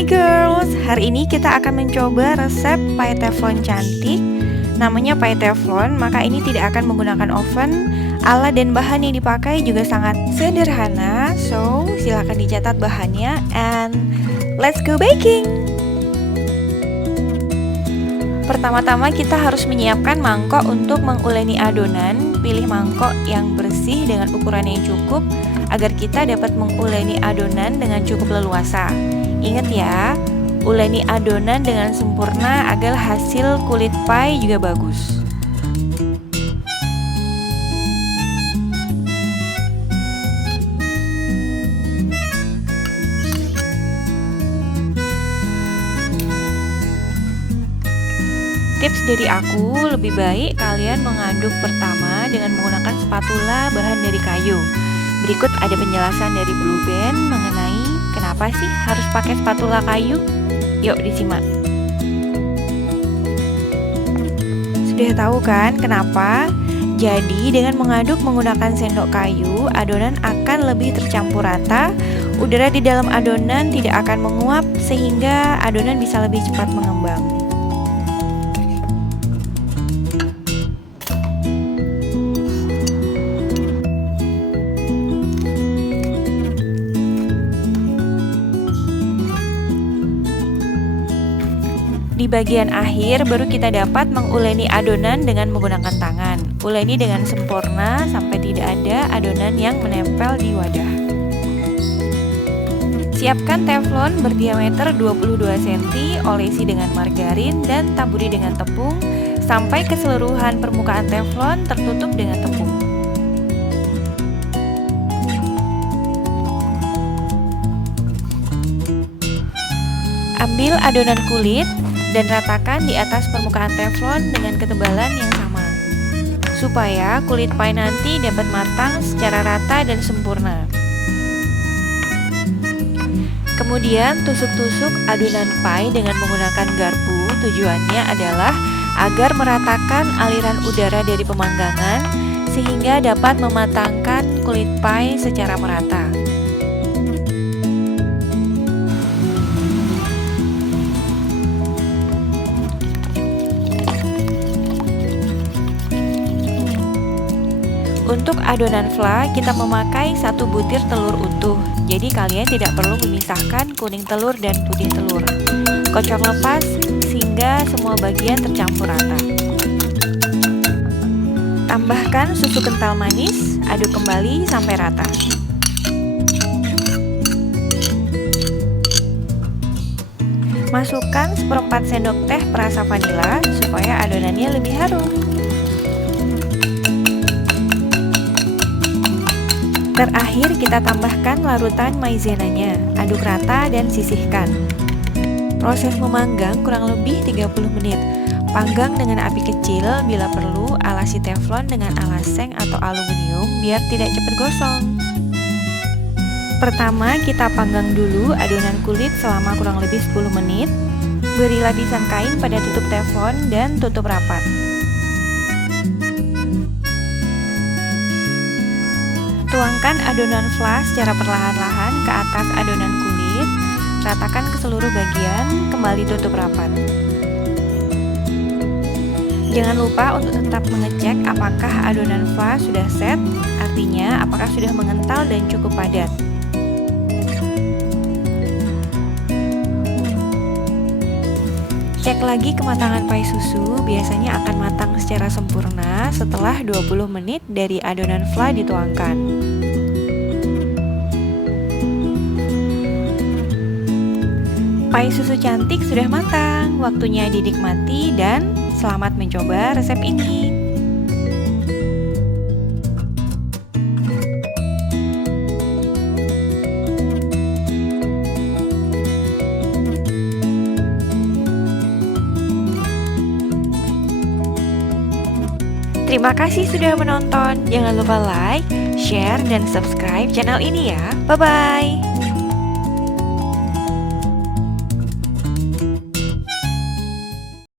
Hai girls, hari ini kita akan mencoba resep pie teflon cantik. Namanya pie teflon, maka ini tidak akan menggunakan oven. Alat dan bahan yang dipakai juga sangat sederhana. So, silahkan dicatat bahannya and let's go baking. Pertama-tama kita harus menyiapkan mangkok untuk menguleni adonan. Pilih mangkok yang bersih dengan ukuran yang cukup agar kita dapat menguleni adonan dengan cukup leluasa. Ingat ya, uleni adonan dengan sempurna agar hasil kulit pie juga bagus. Tips dari aku, lebih baik kalian mengaduk pertama dengan menggunakan spatula bahan dari kayu. Berikut ada penjelasan dari Blue Band mengenai kenapa sih harus pakai spatula kayu? Yuk disimak. Sudah tahu kan kenapa? Jadi dengan mengaduk menggunakan sendok kayu, adonan akan lebih tercampur rata. Udara di dalam adonan tidak akan menguap sehingga adonan bisa lebih cepat mengembang. Di bagian akhir baru kita dapat menguleni adonan dengan menggunakan tangan. Uleni dengan sempurna sampai tidak ada adonan yang menempel di wadah. Siapkan teflon berdiameter 22 cm, olesi dengan margarin dan taburi dengan tepung sampai keseluruhan permukaan teflon tertutup dengan tepung. Ambil adonan kulit dan ratakan di atas permukaan teflon dengan ketebalan yang sama, supaya kulit pie nanti dapat matang secara rata dan sempurna. Kemudian tusuk-tusuk adonan pie dengan menggunakan garpu. Tujuannya adalah agar meratakan aliran udara dari pemanggangan sehingga dapat mematangkan kulit pie secara merata. Untuk adonan fla, kita memakai 1 butir telur utuh. Jadi kalian tidak perlu memisahkan kuning telur dan putih telur. Kocok lepas sehingga semua bagian tercampur rata. Tambahkan susu kental manis, aduk kembali sampai rata. Masukkan 1/4 sendok teh perasa vanila supaya adonannya lebih harum. Terakhir kita tambahkan larutan maizenanya, aduk rata dan sisihkan. Proses memanggang kurang lebih 30 menit. Panggang dengan api kecil, bila perlu alasi teflon dengan alas seng atau aluminium biar tidak cepat gosong. Pertama kita panggang dulu adonan kulit selama kurang lebih 10 menit. Beri lapisan kain pada tutup teflon dan tutup rapat. Tuangkan adonan fla secara perlahan-lahan ke atas adonan kulit, ratakan ke seluruh bagian, kembali tutup rapat. Jangan lupa untuk tetap mengecek apakah adonan fla sudah set, artinya apakah sudah mengental dan cukup padat. Cek lagi kematangan pie susu, biasanya akan matang secara sempurna setelah 20 menit dari adonan fla dituangkan. Pie susu cantik sudah matang, waktunya dinikmati dan selamat mencoba resep ini. Terima kasih sudah menonton. Jangan lupa like, share, dan subscribe channel ini ya. Bye-bye.